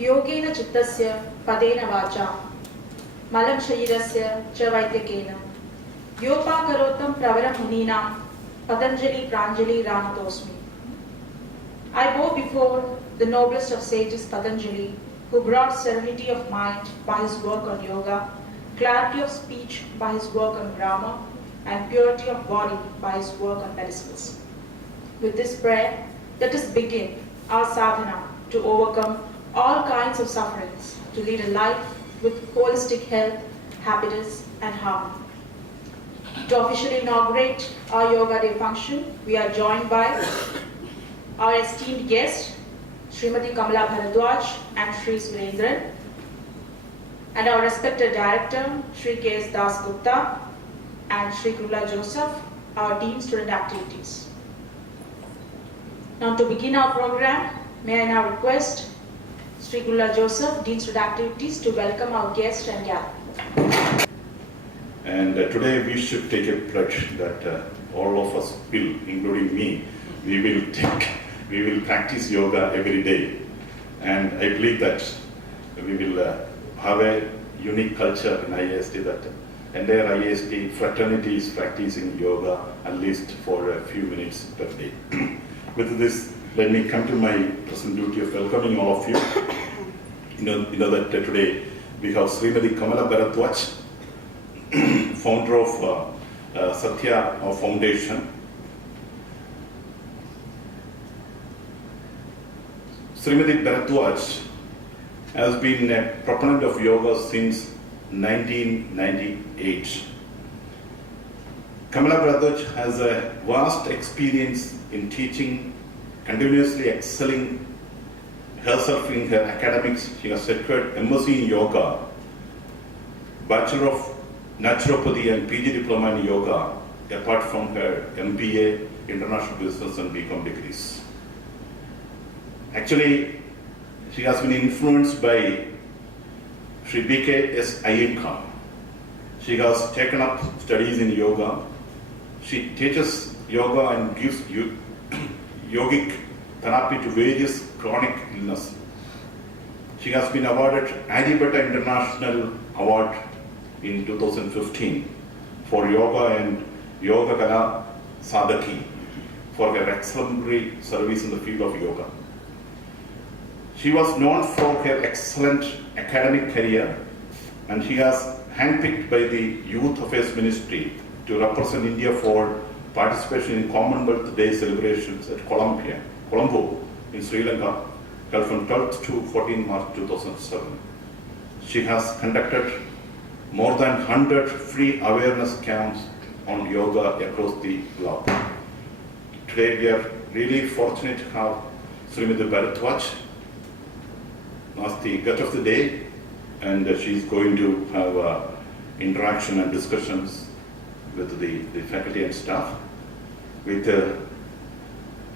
योगेन चित्तस्य पदेन वाचा मलं शरीरस्य च वैद्यकेन योपाकरोत्तं प्रवरं मुनीनां Patanjali Pranjali Ramatosmi. I bow before the noblest of sages Patanjali, who brought serenity of mind by his work on yoga, clarity of speech by his work on grammar, and purity of body by his work on medicines. With this prayer, let us begin our sadhana to overcome all kinds of sufferings, to lead a life with holistic health, happiness, and harmony. To officially inaugurate our Yoga Day function, we are joined by our esteemed guests, Srimati Kamala Bharadwaj and Sri Surendran, and our respected director, Sri K.S. Das Gupta, and Sri Krula Joseph, our Dean Student Activities. Now to begin our program, may I now request Sri Krula Joseph, Dean Student Activities, to welcome our guests and gatherers. And today we should take a pledge that all of us will, including me, we will practice yoga every day. And I believe that we will have a unique culture in IIST, that entire IIST fraternity is practicing yoga at least for a few minutes per day. With this, let me come to my present duty of welcoming all of you. You know that today we have Srimati Kamala Bharadwaj, founder of Satya Foundation. Srimati Bharadwaj has been a proponent of yoga since 1998. Kamala Bharadwaj has a vast experience in teaching, continuously excelling herself in her academics. She has secured MSc in Yoga, Bachelor of Naturopathy and PG Diploma in Yoga, apart from her MBA, International Business and BCom degrees. Actually, she has been influenced by Sri B.K.S. Iyengar. She has taken up studies in yoga. She teaches yoga and gives yogic therapy to various chronic illness. She has been awarded Aryabhatta International Award in 2015 for yoga and yoga kala sadhaki for her exemplary service in the field of yoga. She was known for her excellent academic career, and she was handpicked by the Youth Affairs Ministry to represent India for participation in Commonwealth Day celebrations at Colombo in Sri Lanka, held from 12th to 14 March 2007. She has conducted more than 100 free awareness camps on yoga across the globe. Today we are really fortunate to have Srimati Bharadwaj as the guest of the day, and she is going to have interaction and discussions with the faculty and staff. With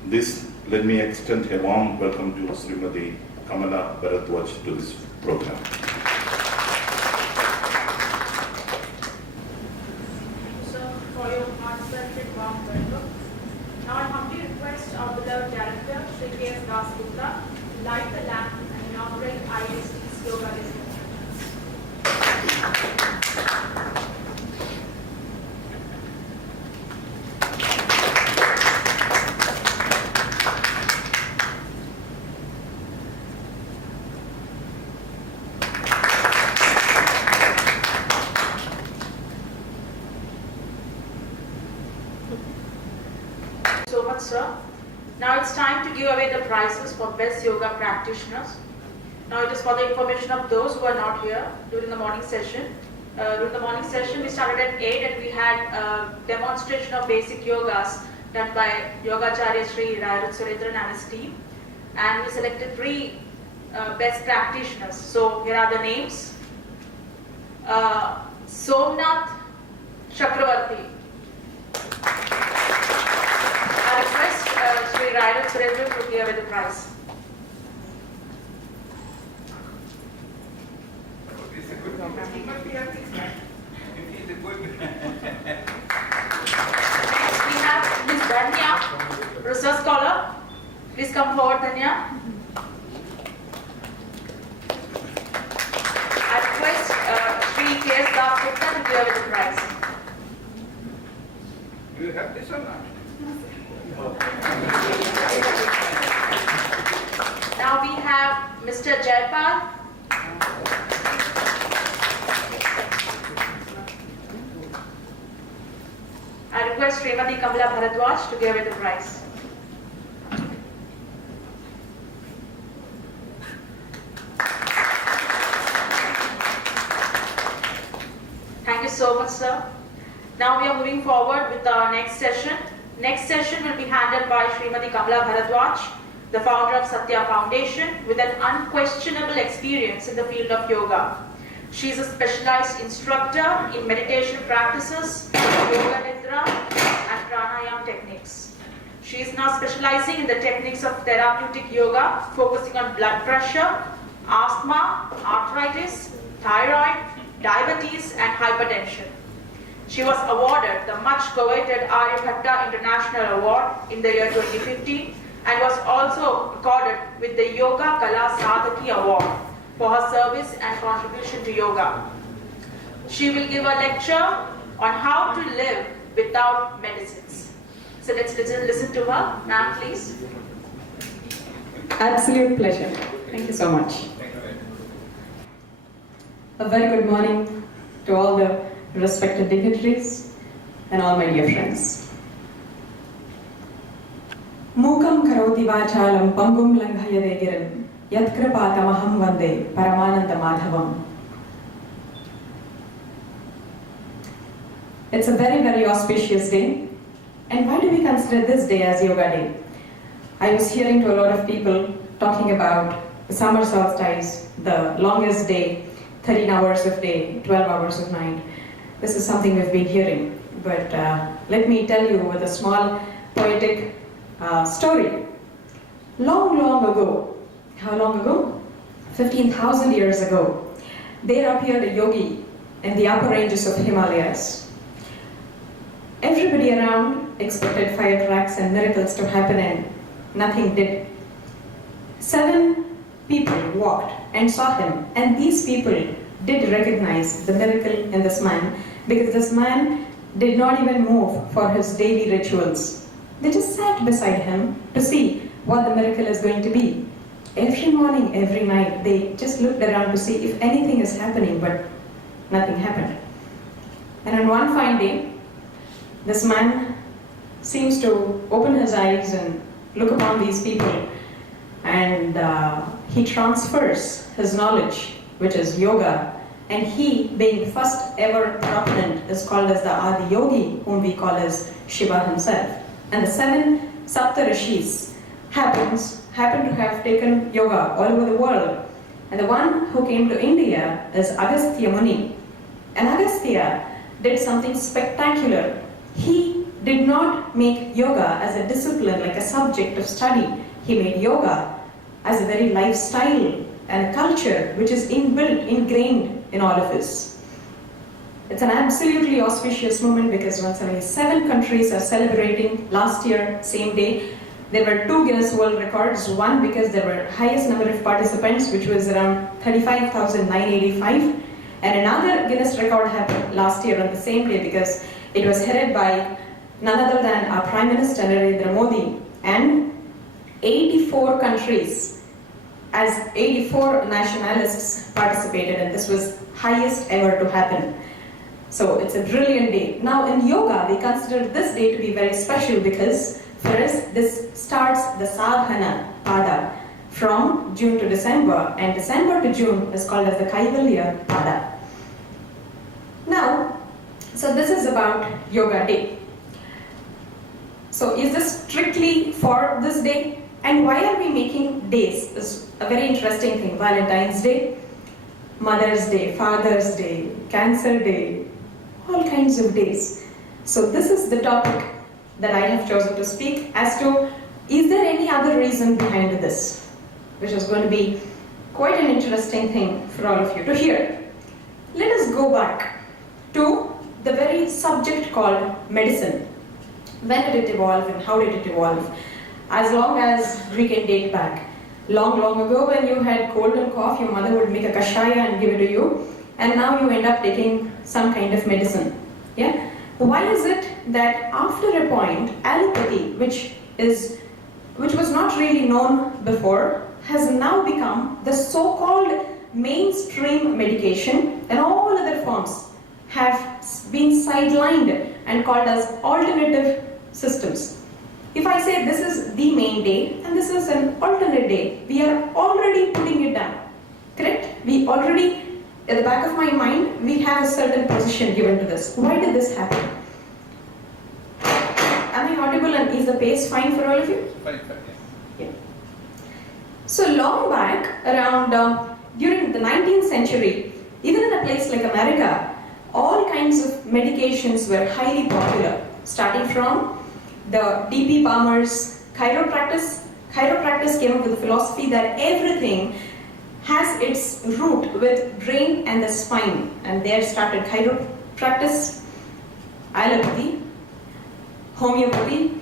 this, let me extend a warm welcome to Srimati Kamala Bharadwaj to this program. Now I humbly request our beloved director, Sri K.S. Das Gupta, to light the lamp and inaugurate IIST's Yoga Day. So much, sir. Now it's time to give away the prizes for best yoga practitioners. Now it is for the information of those who are not here during the morning session. During the morning session, we started at 8 and we had a demonstration of basic yogas done by Yogacharya Sri Rayarudh Surendran and his team. And we selected 3 best practitioners. So here are the names. Somnath Chakravarti. I request Sri Rayarudh Surendran to give away the prize. Next we have Ms. Danya, research scholar. Please come forward, Danya. got this or not? Now we have Mr. Jaipal. I request Srimati Kamala Bharadwaj to give away the prize. Thank you so much, sir. Now we are moving forward with our next session. Next session will be handled by Srimati Kamala Bharadwaj, the founder of Satya Foundation, with an unquestionable experience in the field of yoga. She is a specialized instructor in meditation practices, yoga nidra, and pranayama techniques. She is now specializing in the techniques of therapeutic yoga, focusing on blood pressure, asthma, arthritis, thyroid, diabetes, and hypertension. She was awarded the much coveted Aryabhatta International Award in the year 2015 and was also accorded with the Yoga Kala Sadhaki Award for her service and contribution to yoga. She will give a lecture on how to live without medicines. So let's listen to her. Ma'am, please. Absolute pleasure. Thank you so much. A very good morning to all the respected dignitaries and all my dear friends. Mukam karoti vachalam pangum langhayade giran yatkrapatamaham vande paramananda madhavam. It's a very, very auspicious day. And why do we consider this day as Yoga Day? I was hearing to a lot of people talking about the summer solstice, the longest day, 13 hours of day, 12 hours of night. This is something we've been hearing. But let me tell you with a small poetic story. Long, long ago, how long ago? 15,000 years ago, there appeared a yogi in the upper ranges of Himalayas. Everybody around expected fire tracks and miracles to happen, and nothing did. 7 people walked and saw him, and these people did recognize the miracle in this man, because this man did not even move for his daily rituals. They just sat beside him to see what the miracle is going to be. Every morning, every night, they just looked around to see if anything is happening, but nothing happened. And on one fine day, this man seems to open his eyes and look upon these people, and he transfers his knowledge, which is yoga, and he, being the first ever proponent, is called as the Adi Yogi, whom we call as Shiva himself. And the 7 Saptarishis happen to have taken yoga all over the world. And the one who came to India is Agastya Muni. And Agastya did something spectacular. He did not make yoga as a discipline, like a subject of study. He made yoga as a very lifestyle and a culture which is inbuilt, ingrained in all of us. It's an absolutely auspicious moment because 177 countries are celebrating. Last year, same day, there were 2 Guinness World Records. One because there were highest number of participants, which was around 35,985. And another Guinness record happened last year on the same day because it was headed by none other than our Prime Minister Narendra Modi, and 84 countries as 84 nationalists participated, and this was highest ever to happen. So it's a brilliant day. Now in yoga, we consider this day to be very special because for us, this starts the sadhana pada from June to December, and December to June is called as the Kaivalya pada. Now, so this is about Yoga Day. So is this strictly for this day? And why are we making days? This is a very interesting thing. Valentine's Day, Mother's Day, Father's Day, Cancer Day, all kinds of days. So this is the topic that I have chosen to speak as to, is there any other reason behind this? Which is going to be quite an interesting thing for all of you to hear. Let us go back to the very subject called medicine. When did it evolve and how did it evolve? As long as we can date back. Long, long ago when you had cold and cough, your mother would make a kashaya and give it to you. And now you end up taking some kind of medicine. Yeah? Why is it that after a point, allopathy, which was not really known before, has now become the so-called mainstream medication, and all other forms have been sidelined and called as alternative systems. If I say this is the main day and this is an alternate day, we are already putting it down, correct? We already, at the back of my mind, we have a certain position given to this. Why did this happen? Am I audible and is the pace fine for all of you? Fine, yeah. Yeah. So long back, around during the 19th century, even in a place like America, all kinds of medications were highly popular, starting from the D.P. Palmer's chiropractic. Chiropractic came up with the philosophy that everything has its root with brain and the spine, and there started chiropractic, allopathy, homeopathy,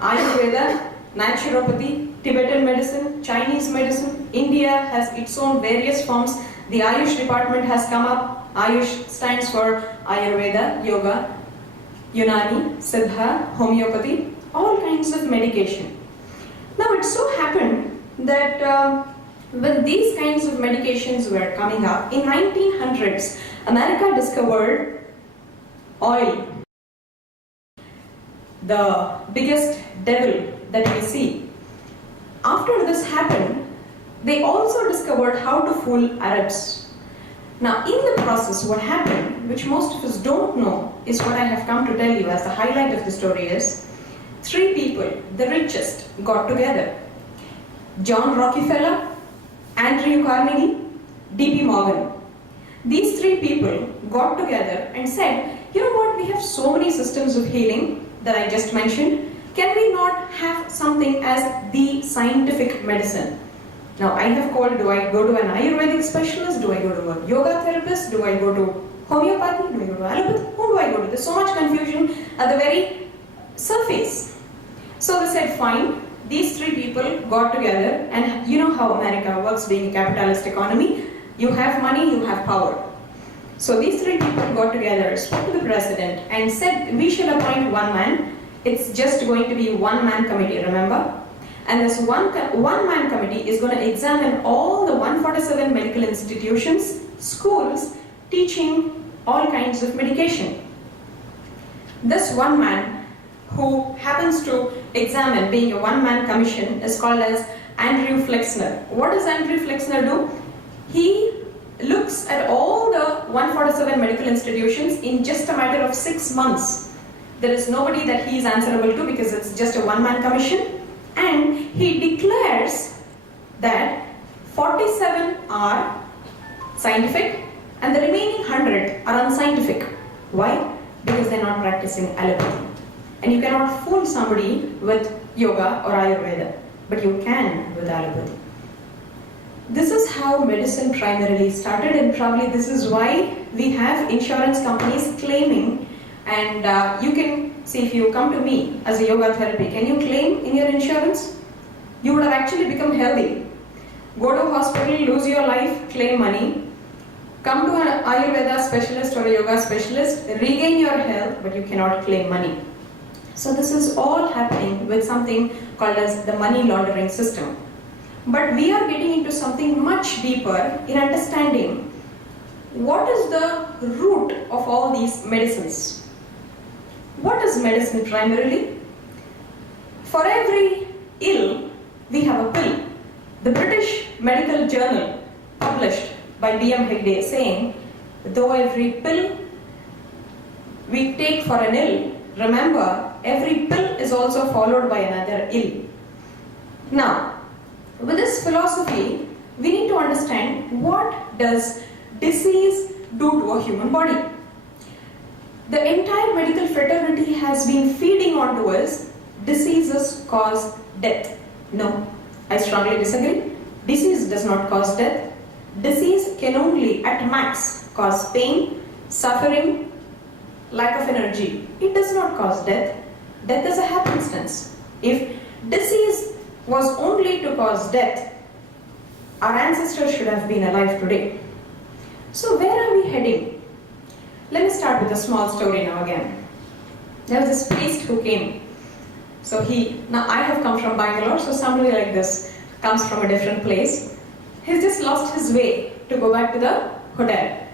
Ayurveda, naturopathy, Tibetan medicine, Chinese medicine. India has its own various forms. The Ayush department has come up. Ayush stands for Ayurveda, Yoga, Unani, Siddha, homeopathy, all kinds of medication. Now it so happened that when these kinds of medications were coming up, in 1900s, America discovered oil, the biggest devil that we see. After this happened, they also discovered how to fool Arabs. Now, in the process, what happened, which most of us don't know, is what I have come to tell you as the highlight of the story is, three people, the richest, got together. John Rockefeller, Andrew Carnegie, D.P. Morgan. These three people got together and said, you know what, we have so many systems of healing that I just mentioned. Can we not have something as the scientific medicine? Now I have called, do I go to an Ayurvedic specialist? Do I go to a yoga therapist? Do I go to homeopathy? Do I go to allopathy? Who do I go to? There's so much confusion at the very surface. So they said, fine, these three people got together, and you know how America works being a capitalist economy. You have money, you have power. So these three people got together, spoke to the president and said, we shall appoint one man. It's just going to be one-man committee, remember? And this one-man committee is going to examine all the 147 medical institutions, schools, teaching all kinds of medication. This one man who happens to examine, being a one-man commission, is called as Andrew Flexner. What does Andrew Flexner do? He looks at all the 147 medical institutions in just a matter of 6 months. There is nobody that he is answerable to because it's just a one-man commission. And he declares that 47 are scientific and the remaining 100 are unscientific. Why? Because they're not practicing allopathy. And you cannot fool somebody with yoga or Ayurveda, but you can with allopathy. This is how medicine primarily started, and probably this is why we have insurance companies claiming, and you can see, if you come to me as a yoga therapy, can you claim in your insurance? You would have actually become healthy. Go to a hospital, lose your life, claim money. Come to an Ayurveda specialist or a yoga specialist, regain your health, but you cannot claim money. So this is all happening with something called as the money laundering system. But we are getting into something much deeper in understanding what is the root of all these medicines. What is medicine primarily? For every ill, we have a pill. The British Medical Journal published by B.M. Hegde saying, though every pill we take for an ill, remember, every pill is also followed by another ill. Now, with this philosophy, we need to understand what does disease do to a human body. The entire medical fraternity has been feeding onto us, diseases cause death. No, I strongly disagree. Disease does not cause death. Disease can only, at max, cause pain, suffering, lack of energy. It does not cause death. Death is a happenstance. If disease was only to cause death, our ancestors should have been alive today. So where are we heading? Let me start with a small story now again. There was this priest who came. So now I have come from Bangalore, so somebody like this comes from a different place. He's just lost his way to go back to the hotel.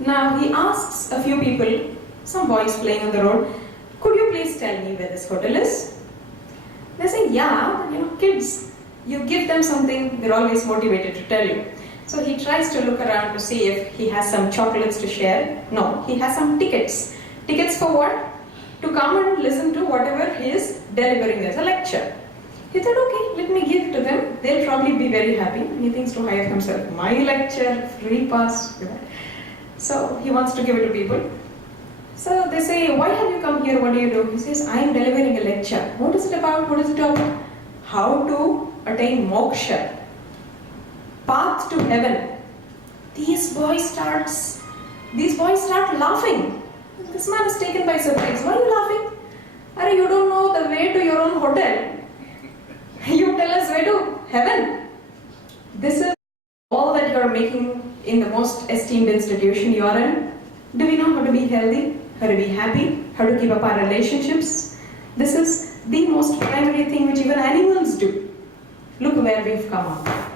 Now he asks a few people, some boys playing on the road, could you please tell me where this hotel is? They say, yeah, kids, you give them something, they're always motivated to tell you. So he tries to look around to see if he has some chocolates to share. No, he has some tickets. Tickets for what? To come and listen to whatever he is delivering as a lecture. He thought, okay, let me give it to them. They'll probably be very happy. He thinks to himself, my lecture, free pass. So he wants to give it to people. So they say, why have you come here? What do you do? He says, I am delivering a lecture. What is it about? What is it about? How to attain moksha. Path to heaven. These boys start laughing. This man is taken by surprise. Why are you laughing? Arey, you don't know the way to your own hotel. You tell us way to heaven. This is all that you are making in the most esteemed institution you are in. Do we know how to be healthy? How to be happy? How to keep up our relationships? This is the most primary thing which even animals do. Look where we've come up.